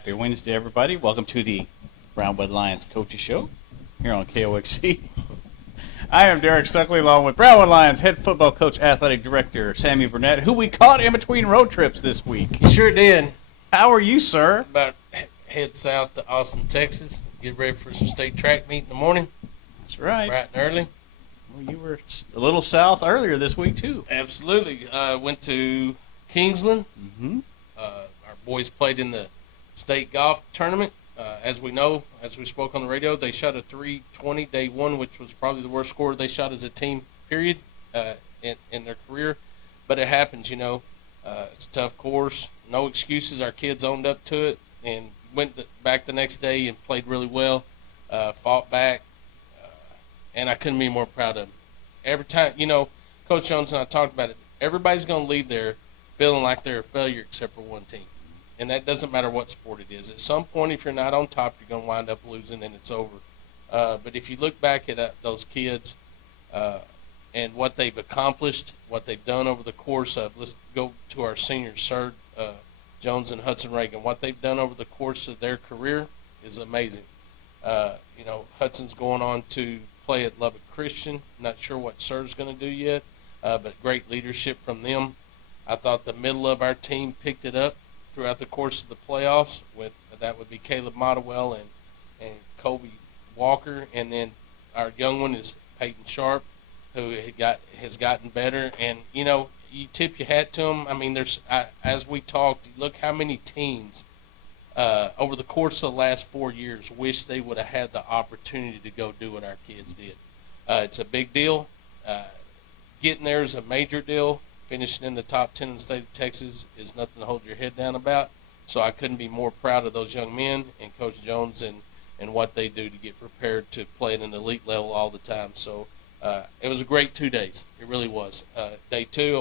Happy Wednesday, everybody. Welcome to the Brownwood Lions Coaches Show here on KOXC. I am Derek Stuckley, along with Brownwood Lions head football coach, athletic director Sammy Burnett, who we caught in between road trips this week. You sure did. How are you, sir? About head south to Austin, Texas. Get ready for some state track meet in the morning. That's right. Bright and early. Well, you were a little south earlier this week, too. Absolutely. Went to Kingsland. Mm-hmm. Our boys played in the state golf tournament. As we know, as we spoke on the radio, they shot a 320 day one, which was probably the worst score they shot as a team, period, in their career. But it happens, you know. It's a tough course. No excuses. Our kids owned up to it and went back the next day and played really well, fought back, and I couldn't be more proud of them. Every time, you know, Coach Jones and I talked about it, everybody's going to leave there feeling like they're a failure except for one team. And that doesn't matter what sport it is. At some point, if you're not on top, you're going to wind up losing, and it's over. But if you look back at those kids and what they've accomplished, what they've done over the course of, let's go to our seniors, Sir Jones and Hudson Reagan. What they've done over the course of their career is amazing. You know, Hudson's going on to play at Lubbock Christian. Not sure what Sir's going to do yet, but great leadership from them. I thought the middle of our team picked it up throughout the course of the playoffs. With that would be Caleb Mottewell and Kobe Walker, and then our young one is Peyton Sharp, who has gotten better. And you know, you tip your hat to them. I mean, as we talked, look how many teams over the course of the last 4 years wish they would have had the opportunity to go do what our kids did. It's a big deal. Getting there is a major deal. Finishing in the top 10 in the state of Texas is nothing to hold your head down about. So I couldn't be more proud of those young men and Coach Jones and what they do to get prepared to play at an elite level all the time. So it was a great 2 days. It really was. Day two,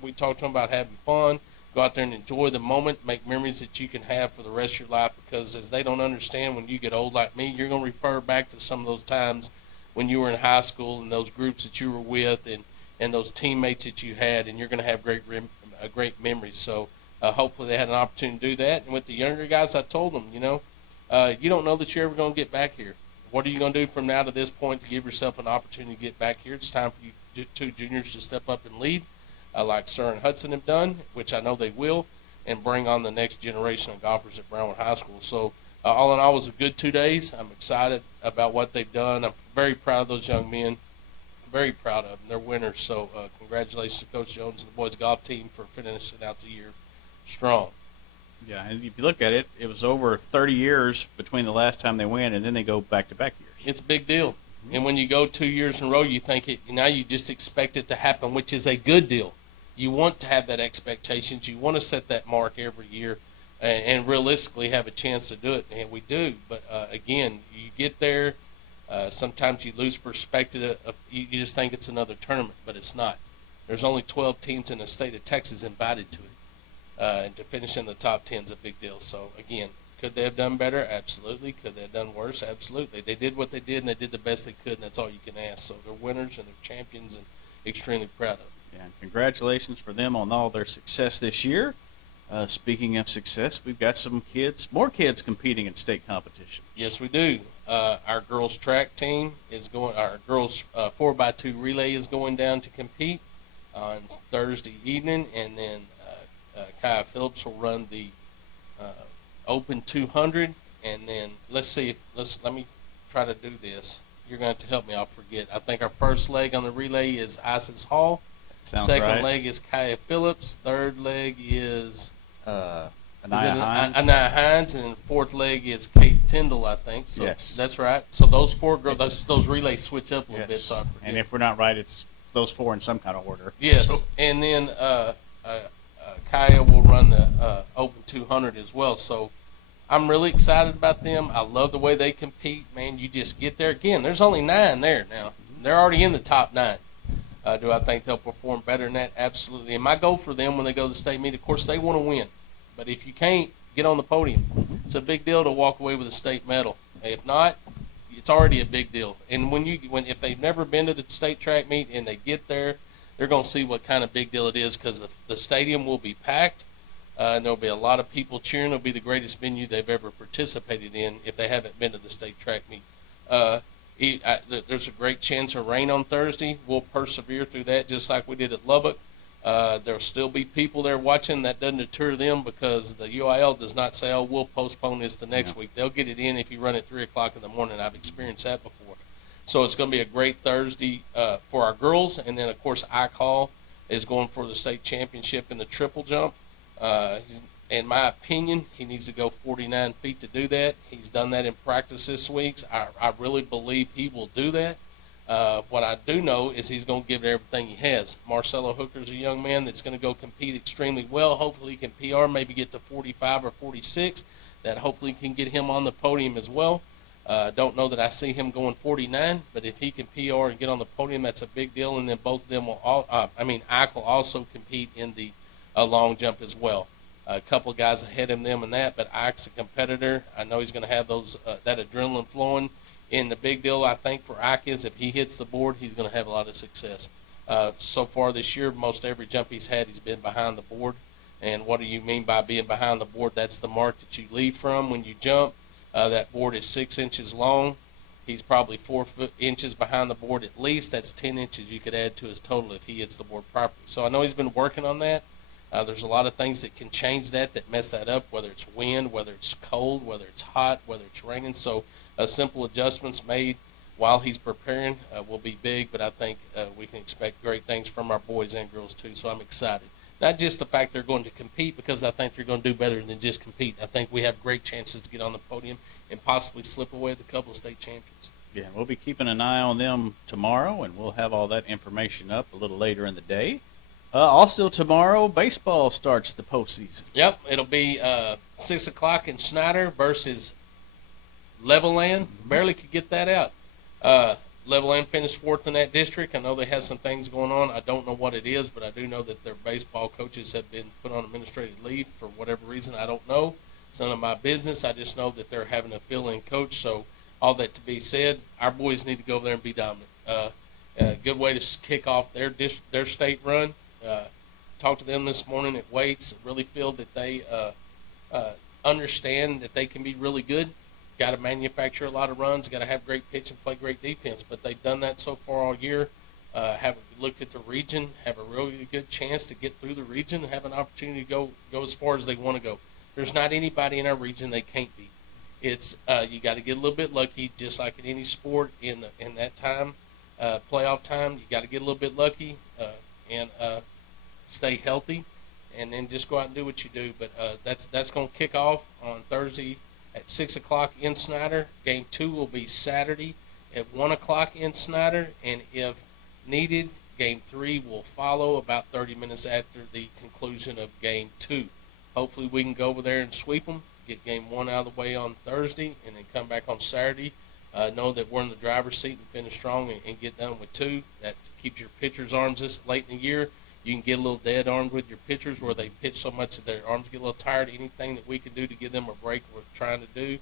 we talked to them about having fun. Go out there and enjoy the moment, make memories that you can have for the rest of your life, because as they don't understand, when you get old like me, you're going to refer back to some of those times when you were in high school and those groups that you were with and those teammates that you had, and you're going to have great memories. So hopefully they had an opportunity to do that. And with the younger guys, I told them, you know, you don't know that you're ever going to get back here. What are you going to do from now to this point to give yourself an opportunity to get back here? It's time for you two juniors to step up and lead, like Sir and Hudson have done, which I know they will, and bring on the next generation of golfers at Brownwood High School. So all in all, it was a good 2 days. I'm excited about what they've done. I'm very proud of those young men. Very proud of them. They're winners. So congratulations to Coach Jones and the boys golf team for finishing out the year strong. Yeah, and if you look at it, it was over 30 years between the last time they win and then they go back-to-back years. It's a big deal. Mm-hmm. And when you go 2 years in a row, you think now you just expect it to happen, which is a good deal. You want to have that expectations. You want to set that mark every year and realistically have a chance to do it, and we do. But, again, you get there. Sometimes you lose perspective. You just think it's another tournament, but it's not. There's only 12 teams in the state of Texas invited to it. And to finish in the top 10 is a big deal. So, again, could they have done better? Absolutely. Could they have done worse? Absolutely. They did what they did, and they did the best they could, and that's all you can ask. So they're winners, and they're champions, and extremely proud of them. Yeah, and congratulations for them on all their success this year. Speaking of success, we've got more kids competing in state competition. Yes, we do. Our girls track team our girls 4x2 relay is going down to compete on Thursday evening, and then Kaya Phillips will run the Open 200, and then let me try to do this. You're going to have to help me. I'll forget. I think our first leg on the relay is Isis Hall. Sounds Second right. leg is Kaya Phillips. Third leg is Anaya Hines, and fourth leg is Kate Tyndall, I think. So yes. That's right. So those four girls, those relays switch up a little bit. So I forget. And if we're not right, it's those four in some kind of order. Yes, So, and then Kaya will run the Open 200 as well. So I'm really excited about them. I love the way they compete. Man, you just get there. Again, there's only 9 there now. They're already in the top 9. Do I think they'll perform better than that? Absolutely. And my goal for them when they go to the state meet, of course, they want to win. But if you can't get on the podium, it's a big deal to walk away with a state medal. If not, it's already a big deal. And if they've never been to the state track meet and they get there, they're going to see what kind of big deal it is, because the stadium will be packed. And there'll be a lot of people cheering. It'll be the greatest venue they've ever participated in if they haven't been to the state track meet. There's a great chance of rain on Thursday. We'll persevere through that just like we did at Lubbock. There'll still be people there watching. That doesn't deter them because the UIL does not say, oh, we'll postpone this to next week. They'll get it in if you run at 3 o'clock in the morning. I've experienced that before. So it's going to be a great Thursday for our girls. And then, of course, ICAL is going for the state championship in the triple jump. In my opinion, he needs to go 49 feet to do that. He's done that in practice this week. I really believe he will do that. What I do know is he's going to give it everything he has. Marcelo Hooker's a young man that's going to go compete extremely well. Hopefully he can PR, maybe get to 45 or 46. That hopefully can get him on the podium as well. Don't know that I see him going 49, but if he can PR and get on the podium, that's a big deal. And then both of them will Ike will also compete in the long jump as well. A couple of guys ahead of them in that, but Ike's a competitor. I know he's going to have those that adrenaline flowing. And the big deal, I think, for Ike is if he hits the board, he's going to have a lot of success. So far this year, most every jump he's had, he's been behind the board. And what do you mean by being behind the board? That's the mark that you leave from when you jump. That board is 6 inches long. He's probably 4 inches behind the board at least. That's 10 inches you could add to his total if he hits the board properly. So I know he's been working on that. There's a lot of things that can change that mess that up, whether it's wind, whether it's cold, whether it's hot, whether it's raining. So simple adjustments made while he's preparing will be big, but I think we can expect great things from our boys and girls too. So I'm excited. Not just the fact they're going to compete, because I think they're going to do better than just compete. I think we have great chances to get on the podium and possibly slip away with a couple of state champions. Yeah, we'll be keeping an eye on them tomorrow, and we'll have all that information up a little later in the day. Also tomorrow, baseball starts the postseason. Yep, it'll be 6 o'clock in Snyder versus Levelland. Barely could get that out. Levelland finished fourth in that district. I know they have some things going on. I don't know what it is, but I do know that their baseball coaches have been put on administrative leave for whatever reason. I don't know. It's none of my business. I just know that they're having a fill-in coach. So all that to be said, our boys need to go over there and be dominant. A good way to kick off their state run. Talked to them this morning at weights. Really feel that they understand that they can be really good. Got to manufacture a lot of runs. Got to have great pitch and play great defense. But they've done that so far all year. Have looked at the region. Have a really good chance to get through the region and have an opportunity to go as far as they want to go. There's not anybody in our region they can't beat. It's you got to get a little bit lucky, just like in any sport. In that time, playoff time, you got to get a little bit lucky and stay healthy, and then just go out and do what you do. But that's going to kick off on Thursday at 6 o'clock in Snyder. Game 2 will be Saturday at 1 o'clock in Snyder, and if needed, Game 3 will follow about 30 minutes after the conclusion of Game 2. Hopefully we can go over there and sweep them, get Game 1 out of the way on Thursday, and then come back on Saturday. Know that we're in the driver's seat and finish strong and get done with 2. That keeps your pitchers' arms this late in the year. You can get a little dead armed with your pitchers where they pitch so much that their arms get a little tired. Anything that we can do to give them a break, we're trying to do.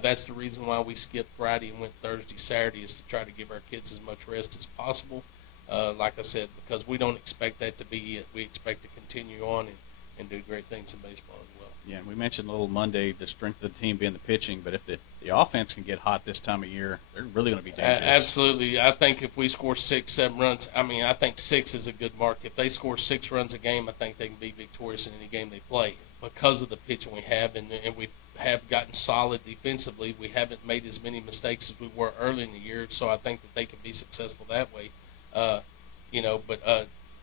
That's the reason why we skipped Friday and went Thursday, Saturday, is to try to give our kids as much rest as possible. Like I said, because we don't expect that to be it. We expect to continue on and do great things in baseball as well. Yeah, we mentioned a little Monday, the strength of the team being the pitching, but if the offense can get hot this time of year, they're really going to be dangerous. Absolutely. I think if we score 6, 7 runs, I think 6 is a good mark. If they score 6 runs a game, I think they can be victorious in any game they play because of the pitching we have, and we have gotten solid defensively. We haven't made as many mistakes as we were early in the year, so I think that they can be successful that way. But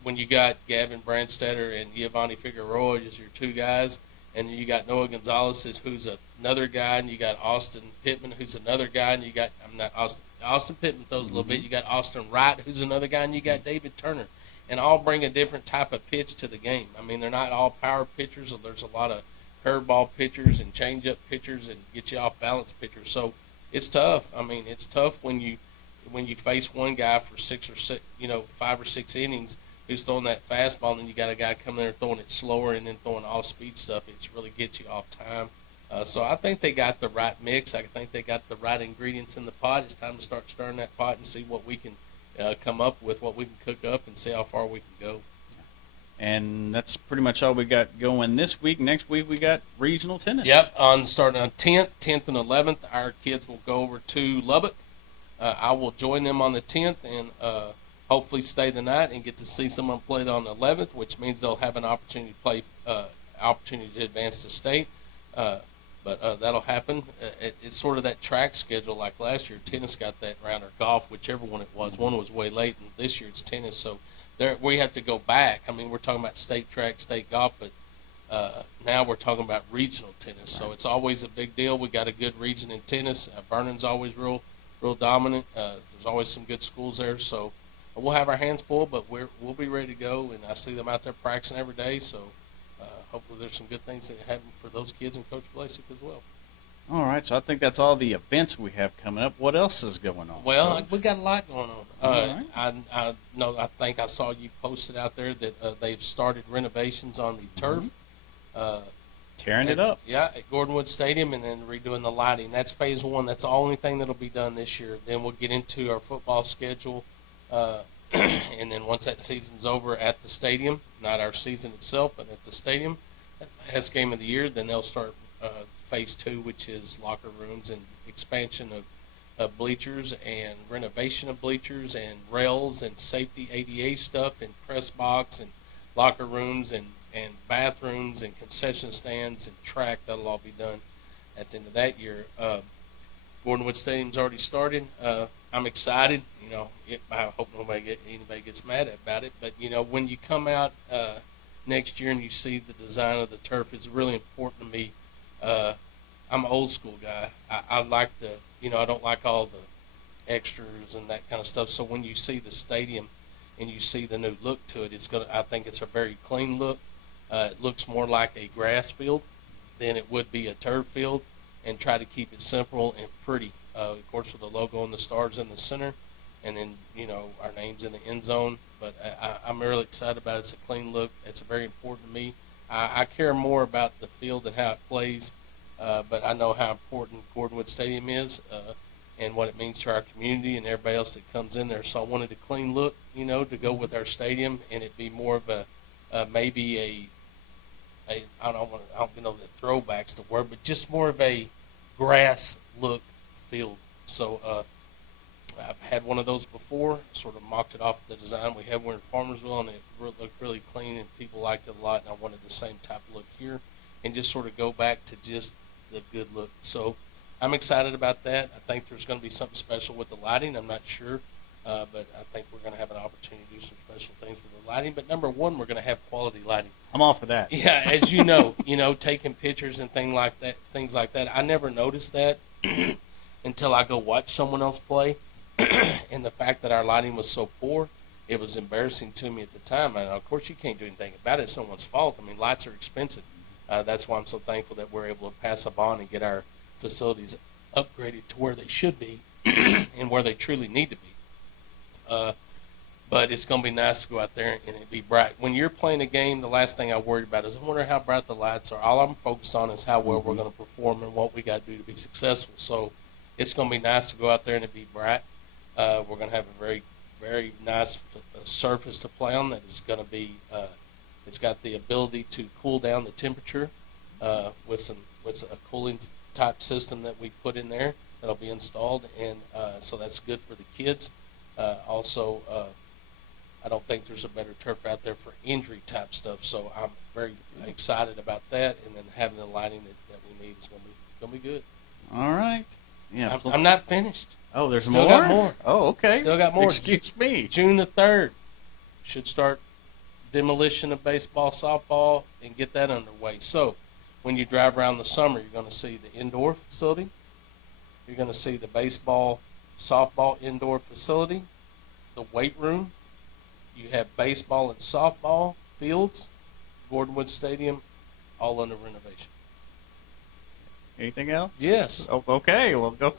when you got Gavin Brandstetter and Giovanni Figueroa as your 2 guys, and you got Noah Gonzalez, who's another guy, and you got Austin Pittman, who's another guy, and you got Austin Pittman throws a little bit. You got Austin Wright, who's another guy, and you got David Turner, and all bring a different type of pitch to the game. I mean, they're not all power pitchers. There's a lot of curveball pitchers and changeup pitchers and get you off balance pitchers. So it's tough. I mean, it's tough when you face one guy for 5 or 6 innings who's throwing that fastball, and then you got a guy coming there throwing it slower and then throwing off-speed stuff. It's really gets you off time. So I think they got the right mix. I think they got the right ingredients in the pot. It's time to start stirring that pot and see what we can come up with, what we can cook up, and see how far we can go. And that's pretty much all we got going this week. Next week we got regional tennis. Yep, starting on 10th and 11th, our kids will go over to Lubbock. I will join them on the 10th and hopefully stay the night and get to see someone play on the 11th, which means they'll have an opportunity to play, opportunity to advance to state. But that'll happen. It's sort of that track schedule like last year. Tennis got that round, or golf, whichever one it was. One was way late, and this year it's tennis. So we have to go back. I mean, we're talking about state track, state golf, but now we're talking about regional tennis. So it's always a big deal. We got a good region in tennis. Vernon's always real dominant. There's always some good schools there. So we'll have our hands full, but we'll be ready to go. And I see them out there practicing every day. So hopefully there's some good things that happen for those kids and Coach Blasek as well. All right, so I think that's all the events we have coming up. What else is going on? Well, we got a lot going on. Right. I know. I think I saw you posted out there that they've started renovations on the turf. Tearing it up. Yeah, at Gordonwood Stadium, and then redoing the lighting. That's phase one. That's the only thing that'll be done this year. Then we'll get into our football schedule. And then once that season's over at the stadium, not our season itself, but at the stadium, at the last game of the year, then they'll start phase two, which is locker rooms and expansion of bleachers and renovation of bleachers and rails and safety ADA stuff and press box and locker rooms and bathrooms and concession stands and track. That'll all be done at the end of that year. Gordonwood Stadium's already started. I'm excited. I hope anybody gets mad about it. But when you come out next year and you see the design of the turf, it's really important to me. I'm an old school guy. I like I don't like all the extras and that kind of stuff. So when you see the stadium and you see the new look to it, I think it's a very clean look. It looks more like a grass field than it would be a turf field, and try to keep it simple and pretty. Of course, with the logo and the stars in the center, and then our names in the end zone. But I'm really excited about it. It's a clean look. It's very important to me. I care more about the field and how it plays, but I know how important Gordonwood Stadium is and what it means to our community and everybody else that comes in there. So I wanted a clean look, to go with our stadium, and it be more of a maybe I don't know that throwback's the word, but just more of a grass look field. So I've had one of those before, sort of mocked it off the design we had. We're in Farmersville, and it looked really clean, and people liked it a lot, and I wanted the same type of look here, and just sort of go back to just the good look. So I'm excited about that. I think there's going to be something special with the lighting. I'm not sure, but I think we're going to have an opportunity to do some special things with the lighting. But number one, we're going to have quality lighting. I'm all for that. Yeah, as you know, taking pictures and things like that. I never noticed that until I go watch someone else play. And the fact that our lighting was so poor, it was embarrassing to me at the time. And of course, you can't do anything about it. It's no one's fault. I mean, lights are expensive. That's why I'm so thankful that we're able to pass a bond and get our facilities upgraded to where they should be and where they truly need to be. But it's going to be nice to go out there and it be bright. When you're playing a game, the last thing I worry about is I wonder how bright the lights are. All I'm focused on is how well we're going to perform and what we got to do to be successful. So it's going to be nice to go out there and it be bright. We're going to have a very, very nice surface to play on that is going to be it's got the ability to cool down the temperature with a cooling type system that we put in there that'll be installed, and so that's good for the kids. Also, I don't think there's a better turf out there for injury type stuff, so I'm very excited about that, and then having the lighting that we need is going to be good. All right. Yeah. I'm not finished. Oh, there's Still more? got more. Oh, okay. Still got more. Excuse me. June the 3rd should start demolition of baseball, softball, and get that underway. So when you drive around the summer, you're going to see the indoor facility. You're going to see the baseball, softball indoor facility, the weight room. You have baseball and softball fields, Gordonwood Stadium, all under renovation. Anything else? Yes. Oh, okay. Well, go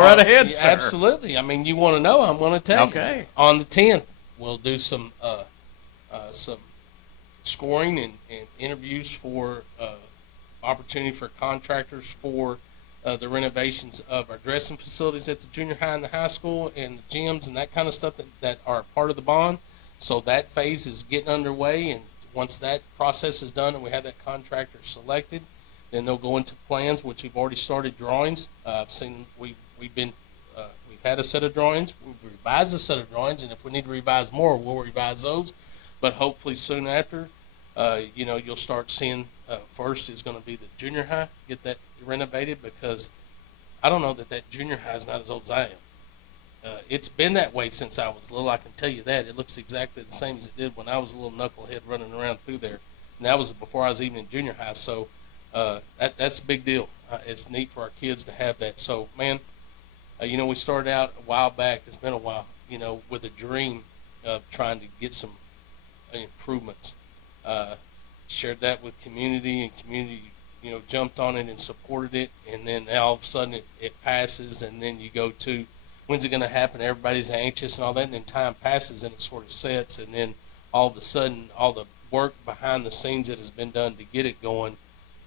right ahead, yeah, sir. Absolutely. I mean, you want to know, I'm going to tell you. Okay. On the 10th, we'll do some scoring and interviews for opportunity for contractors for the renovations of our dressing facilities at the junior high and the high school and the gyms and that kind of stuff that are part of the bond. So that phase is getting underway, and once that process is done and we have that contractor selected, then they'll go into plans, which we've already started drawings. I've seen we've had a set of drawings. We've revised a set of drawings, and if we need to revise more, we'll revise those. But hopefully soon after, you'll start seeing first is going to be the junior high, get that renovated, because I don't know that junior high is not as old as I am. It's been that way since I was little. I can tell you that. It looks exactly the same as it did when I was a little knucklehead running around through there. And that was before I was even in junior high. So that's a big deal. It's neat for our kids to have that. So, man, we started out a while back. It's been a while, with a dream of trying to get some improvements. Shared that with community, and community, jumped on it and supported it. And then all of a sudden it passes, and then you go to, when's it going to happen? Everybody's anxious and all that, and then time passes and it sort of sets, and then all of a sudden all the work behind the scenes that has been done to get it going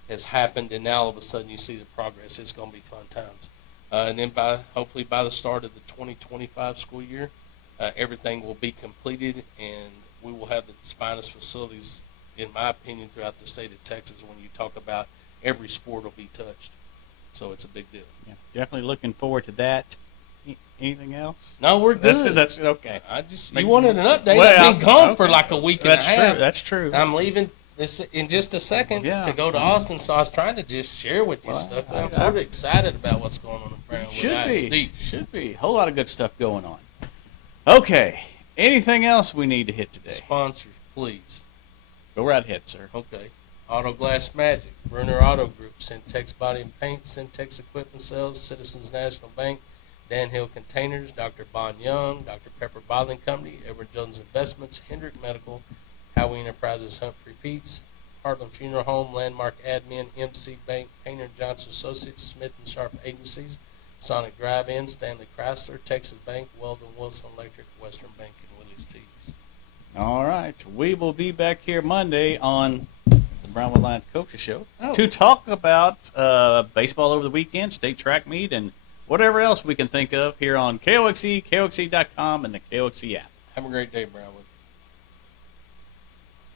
has happened, and now all of a sudden you see the progress. It's going to be fun times. And then hopefully by the start of the 2025 school year, everything will be completed, and we will have the finest facilities, in my opinion, throughout the state of Texas when you talk about every sport will be touched. So it's a big deal. Yeah, definitely looking forward to that. Anything else? No, we're good. That's okay. You wanted an update. Well, I've been gone for like a week and a half. That's true. I'm leaving this in just a second to go to Austin, so I was trying to just share with you stuff. I'm sort of excited about what's going on in Brownwood. Should be. A whole lot of good stuff going on. Okay. Anything else we need to hit today? Sponsors, please. Go right ahead, sir. Okay. Auto Glass Magic, Bruner Auto Group, Syntex Body and Paint, Syntex Equipment Sales, Citizens National Bank, Dan Hill Containers, Dr. Bon Young, Dr. Pepper Bottling Company, Edward Jones Investments, Hendrick Medical, Howie Enterprises, Humphrey Peets, Heartland Funeral Home, Landmark Admin, MC Bank, Painter Johnson Associates, Smith and Sharp Agencies, Sonic Drive-In, Stanley Chrysler, Texas Bank, Weldon Wilson Electric, Western Bank, and Willie's Teas. All right. We will be back here Monday on the Brownwood Lions Coaches Show to talk about baseball over the weekend, state track meet, and whatever else we can think of here on KOXE, KOXE.com, and the KOXE app. Have a great day, Brownwood.